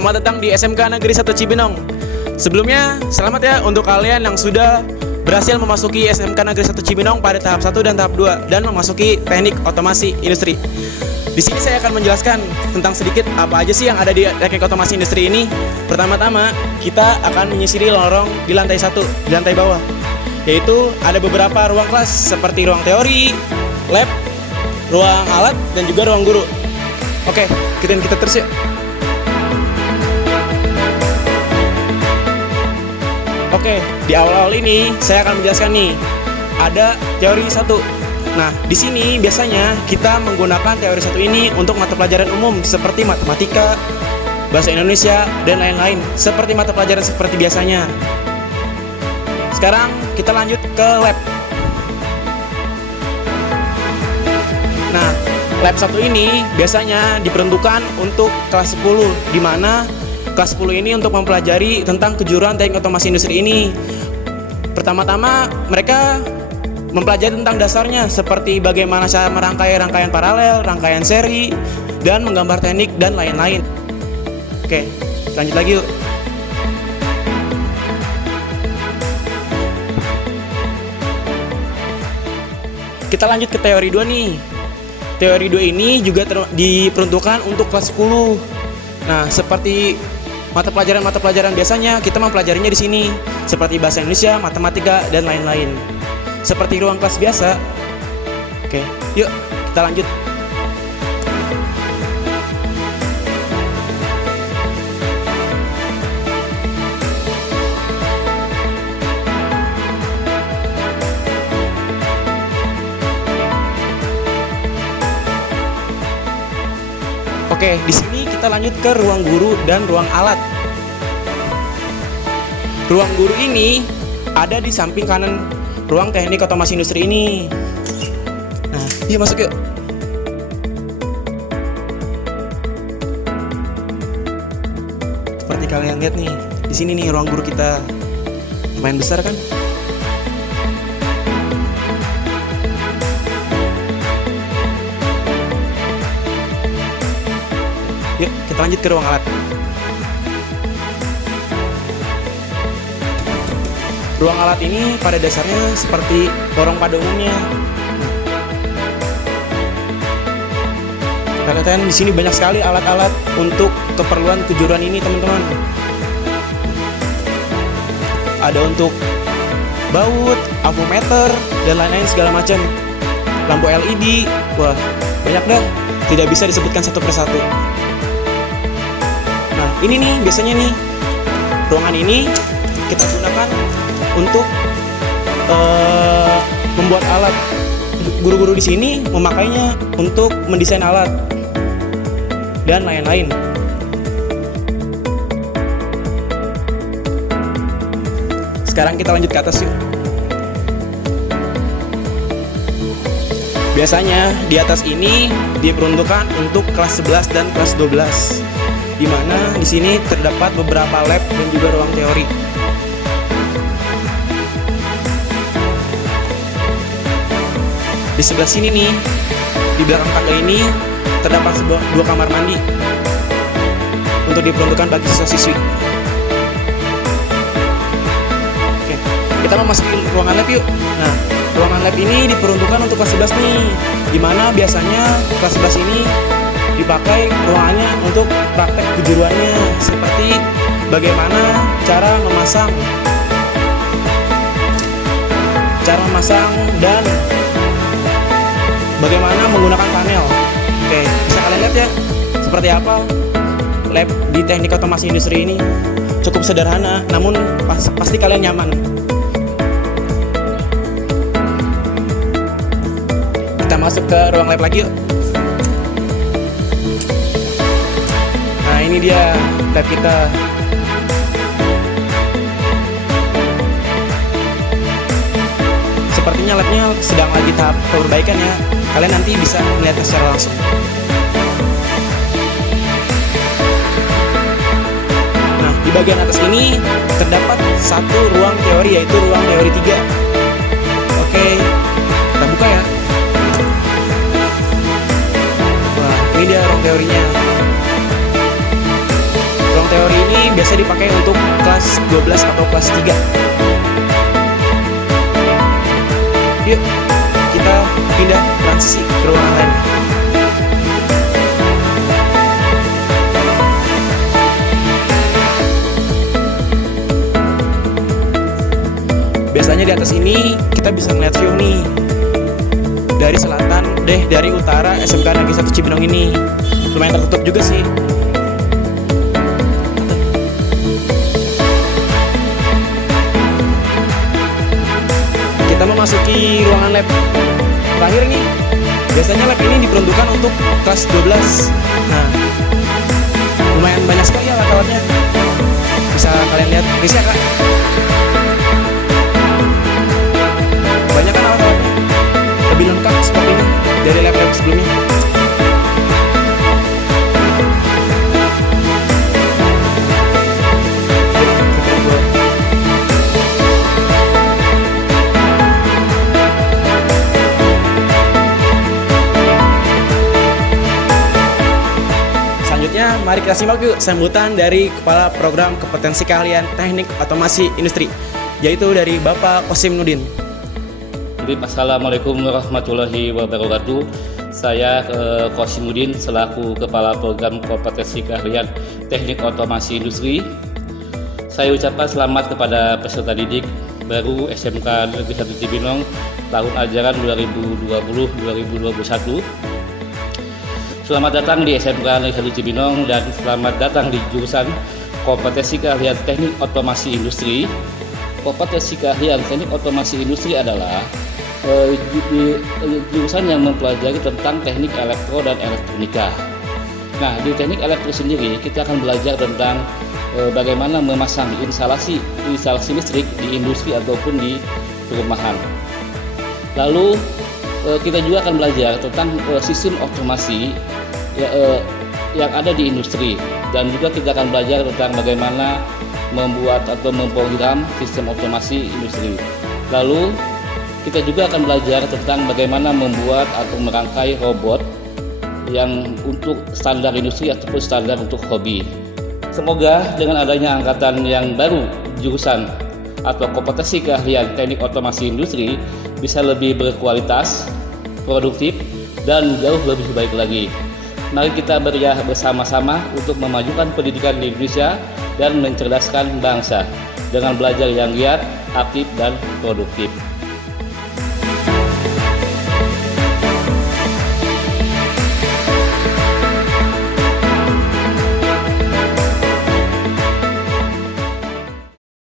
selamat datang di SMK Negeri 1 Cibinong. Sebelumnya, selamat ya untuk kalian yang sudah berhasil memasuki SMK Negeri 1 Cibinong pada tahap 1 dan tahap 2 dan memasuki teknik otomasi industri. Di sini saya akan menjelaskan tentang sedikit apa aja sih yang ada di teknik otomasi industri ini. Pertama-tama, kita akan menyisiri lorong di lantai 1, di lantai bawah. Yaitu ada beberapa ruang kelas seperti ruang teori, lab, ruang alat, dan juga ruang guru. Oke, kita terus yuk. Oke, di awal-awal ini saya akan menjelaskan nih, ada teori 1. Nah, di sini biasanya kita menggunakan teori 1 ini untuk mata pelajaran umum seperti matematika, bahasa Indonesia, dan lain-lain, seperti mata pelajaran seperti biasanya. Sekarang kita lanjut ke lab. Nah, lab 1 ini biasanya diperuntukkan untuk kelas 10, di mana kelas 10 ini untuk mempelajari tentang kejuruan teknik otomasi industri ini. Pertama-tama mereka mempelajari tentang dasarnya seperti bagaimana cara merangkai rangkaian paralel, rangkaian seri, dan menggambar teknik dan lain-lain. Oke, lanjut lagi yuk. Kita lanjut ke teori 2 nih. Teori 2 ini juga diperuntukkan untuk kelas 10. Nah, seperti mata pelajaran biasanya kita mempelajarinya di sini, seperti bahasa Indonesia, matematika, dan lain-lain. Seperti ruang kelas biasa. Oke, yuk kita lanjut. Oke, di sini kita lanjut ke ruang guru dan ruang alat. Ruang guru ini ada di samping kanan ruang teknik otomasi industri ini. Nah, yuk masuk yuk. Seperti kalian lihat nih, di sini nih ruang guru kita. Lumayan besar kan? Yuk, kita lanjut ke ruang alat. Ruang alat ini pada dasarnya seperti lorong pada umumnya. Kalian di sini banyak sekali alat-alat untuk keperluan kejuruan ini, teman-teman. Ada untuk baut, avometer, dan lain-lain segala macam. Lampu LED, wah banyak dah. Tidak bisa disebutkan satu persatu. Nah, ini nih biasanya nih ruangan ini kita gunakan untuk membuat alat. Guru-guru di sini memakainya untuk mendesain alat dan lain-lain. Sekarang kita lanjut ke atas yuk. Biasanya di atas ini diperuntukkan untuk kelas 11 dan kelas 12, di mana di sini terdapat beberapa lab dan juga ruang teori. Di sebelah sini nih, di belakang tangga ini terdapat dua kamar mandi untuk diperuntukkan bagi siswa-siswi. Oke, kita mau masuk ruangan lab yuk. Nah, ruangan lab ini diperuntukkan untuk kelas 11 nih, dimana biasanya kelas 11 ini dipakai ruangannya untuk praktek kejuruannya, seperti bagaimana cara memasang dan bagaimana menggunakan panel. Oke, bisa kalian lihat ya seperti apa lab di teknik otomasi industri ini. Cukup sederhana, namun pasti kalian nyaman. Kita masuk ke ruang lab lagi yuk. Nah, ini dia lab kita. Sepertinya labnya sedang lagi tahap perbaikan ya. Kalian nanti bisa melihatnya secara langsung. Nah, di bagian atas ini terdapat satu ruang teori, yaitu ruang teori 3. Oke, kita buka ya. Wah, ini dia ruang teorinya. Ruang teori ini biasa dipakai untuk kelas 12 atau kelas 3. Yuk, kita pindah transisi ke ruangan lain. Biasanya di atas ini kita bisa melihat view nih dari selatan, dari utara SMK Negeri 1 Cibinong ini. Lumayan tertutup juga sih. Kita memasuki ruangan lab terakhir nih. Biasanya lab ini diperuntukkan untuk kelas 12. Nah, lumayan banyak sekali ya alat-alatnya. Bisa kalian lihat, bisa ya, Kak? Banyak kan alat-alatnya, lebih lengkap sepertinya dari lab-lab sebelumnya. Selanjutnya, mari kita simak yuk sambutan dari Kepala Program Kompetensi Keahlian Teknik Otomasi Industri, yaitu dari Bapak Kosim Nudin. Assalamualaikum warahmatullahi wabarakatuh. Saya Kosim Nudin selaku Kepala Program Kompetensi Keahlian Teknik Otomasi Industri. Saya ucapkan selamat kepada peserta didik baru SMK Negeri 1 Cibinong tahun ajaran 2020-2021. Selamat datang di SMK Negeri 1 Cibinong dan selamat datang di jurusan Kompetensi Keahlian Teknik Otomasi Industri. Kompetensi keahlian teknik otomasi industri adalah jurusan yang mempelajari tentang teknik elektro dan elektronika. Nah, di teknik elektro sendiri kita akan belajar tentang bagaimana memasang instalasi listrik di industri ataupun di perumahan. Lalu kita juga akan belajar tentang sistem otomasi yang ada di industri, dan juga kita akan belajar tentang bagaimana membuat atau memprogram sistem otomasi industri. Lalu kita juga akan belajar tentang bagaimana membuat atau merangkai robot yang untuk standar industri ataupun standar untuk hobi. Semoga dengan adanya angkatan yang baru jurusan atau kompetensi keahlian teknik otomasi industri bisa lebih berkualitas, produktif, dan jauh lebih baik lagi. Mari kita bekerja bersama-sama untuk memajukan pendidikan di Indonesia dan mencerdaskan bangsa dengan belajar yang giat, aktif, dan produktif.